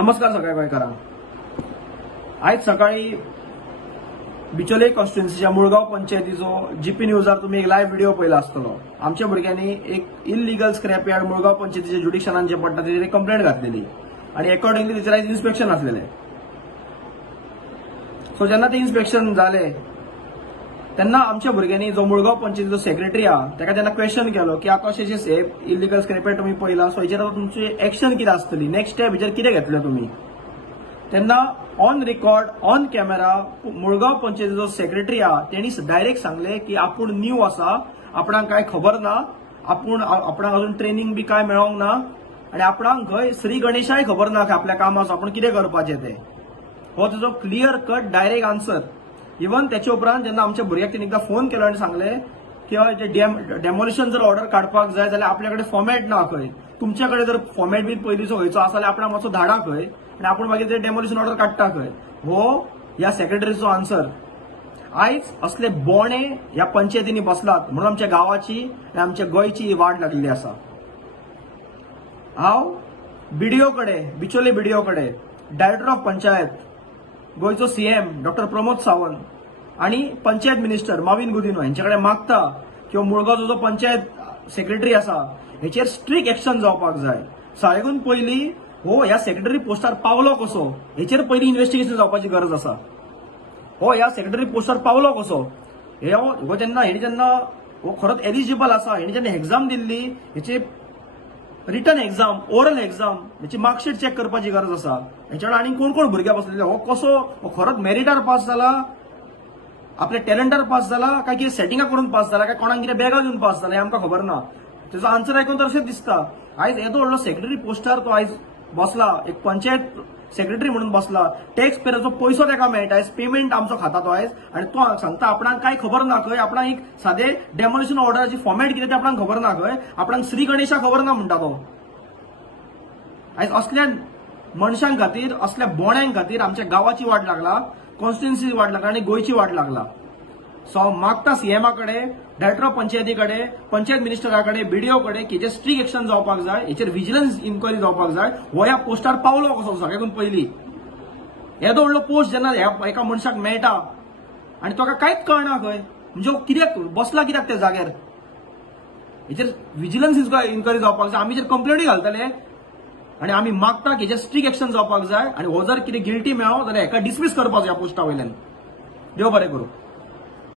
नमस्कार सगळ्या गोंयकारांक। आयज सकाळी बिचोले कॉन्स्टिट्युएन्सीच्या मुळगांव पंचायतीचो जीपी न्यूजार तुम्ही एक लायव्ह व्हिडिओ पळयला आसतलो। आमच्या भुरग्यांनी एक इल्लीगल स्क्रॅप यार्ड मुळगांव पंचायतीच्या जुडिशनान जे पडटा तेचेर एक कंप्लेंट घातलेली आणि अकॉर्डिंगली तेचेर आयज इन्स्पेक्शन आसलेले। सो जेन्ना ते इन्स्पेक्शन जाले तेन्ना आमच्या भुरग्यांनी जो मुळगांव पंचायतीचो सेक्रेटरी आहा ताका तेन्ना क्वेश्चन केलो की आतां अशें इल्लीगल स्क्रॅप यार्ड तुमी पळयला, सो हेचेर तुमची एक्शन कितें आसतली, नेक्स्ट स्टेप हेचेर कितें घेतले तुमी। तेन्ना on record on camera Mulgao पंचायतीचो सेक्रेटरी आहा तेणी डायरेक्ट सांगले की आपूण न्यू आसा, आपणाक काय खबर ना, आपणाक अजून ट्रेनिंग बी काय मेळोंक ना आणि आपणाक खंय श्री गणेशाय खबर ना की आपल्या कामाचो आपूण कितें करपाचें तें। हो तेजो clear cut direct answer. Even त्याच्या उपरांत जेन्ना आमच्या भुरग्याक तेणी एकदा फोन केलो आनी सांगले की डेमोलिशन जर ऑर्डर काडपाक जाय जाल्यार आपल्या कडेन फॉर्मॅट ना खंय, तुमच्या कडेन जर फॉर्मॅट बी पयलींचो खंयचो आसा जाल्यार आपणाक मातसो धाडा खंय आणि आपूण मागीर ते डेमोलिशन ऑर्डर काडटा खंय। हो ह्या सेक्रेटरीचो आन्सर। आयज असले बोणे ह्या पंचायतींनी बसलात म्हणून आमच्या गावाची आणि आमच्या गोंयची वाट लागलेली आसा। हांव बीडीओ कडेन, बिचोले बीडीओ कडेन, डायरेक्टर ऑफ पंचायत, गोयचो सीएम डॉक्टर प्रमोद सावंत आणि पंचायत मिनिस्टर माविन गुदिन्हो यांचे कडेन मागता की मुळगांवचो जो पंचायत सेक्रेटरी आसा हेचेर स्ट्रिक्ट एक्शन जावपाक जाय। सगळ्याकून पयलीं हो ह्या सेक्रेटरी पोस्टार पावलो कसो हेचेर पयलीं इन्व्हेस्टिगेशन जावपाची गरज आसा। हो ह्या सेक्रेटरी पोस्टार पावलो कसो, हो जेन्ना हो खरोच एलिजिबल आसा, हेणी जेन्ना एक्झाम दिल्ली हेची रिटन एक्झाम, ओरल एक्झाम हेची मार्कशीट चेक करपाची गरज आसा। हेच्या आनी कोण कोण भुरगे बसलेले, हो कसो, हो खरोच मेरिटार पास जाला, आपल्या टॅलंटार पास जाला, काय कितें सेटिंगा करून पास जाला, काय कोणाक कितें बॅगा दिवन पास जाला हे आमकां खबर ना। तेजो आन्सर आयकून तर अशेंच दिसता। आयज येदो व्हडलो सेक्रेटरी पोस्टार तो आयज बसला, एक पंचायत सेक्रेटरी म्हणून बसला, टॅक्स पेयराचो पैसो ताका मेळटा, आयज पेमेंट आमचो खाता तो आयज, आणि तो सांगता आपणाक काय खबर ना खंय, आपणाक एक सादे डेमोलिशन ऑर्डराची फॉर्मॅट कितें ते आपणाक खबर ना खंय, आपणाक श्री गणेशा खबर ना म्हणटा तो। आयज असल्या मनशांक खातीर, असल्या बोण्यांक खातीर आमच्या गावाची वाट लागला, कॉन्स्टिट्युएन्सीची वाट लागला आणि गोंयची वाट लागला। सो मागता सीएमा कडेन, डायरेक्टर ऑफ पंचायती कडेन, पंचायत मिनिस्टरा कडेन, बीडीओ कडेन की हेचेर स्ट्रिक्ट एक्शन जावपाक जाय, हेचेर विजिलन्स इन्क्वायरी जावपाक जाय। हो ह्या पोस्टार पावलो कसो सगळ्याकून पयलीं। येदो व्हडलो पोस्ट जेन्ना एका मनशाक मेळटा आनी ताका कांयच कळना खंय, म्हणजे कित्याक बसला कित्याक त्या जाग्यार, हेचेर विजिलन्स इन्क्वायरी जावपाक जाय। आमी जर कंप्लेंटी घालतले आणि आमी मागता की हेचेर स्ट्रिक्ट एक्शन जावपाक जाय आणि हो जर कितें गिल्टी मेळ्ळो जाल्यार हेका डिसमीस करपाचो ह्या पोस्टा वयल्यान। देव बरें करूं।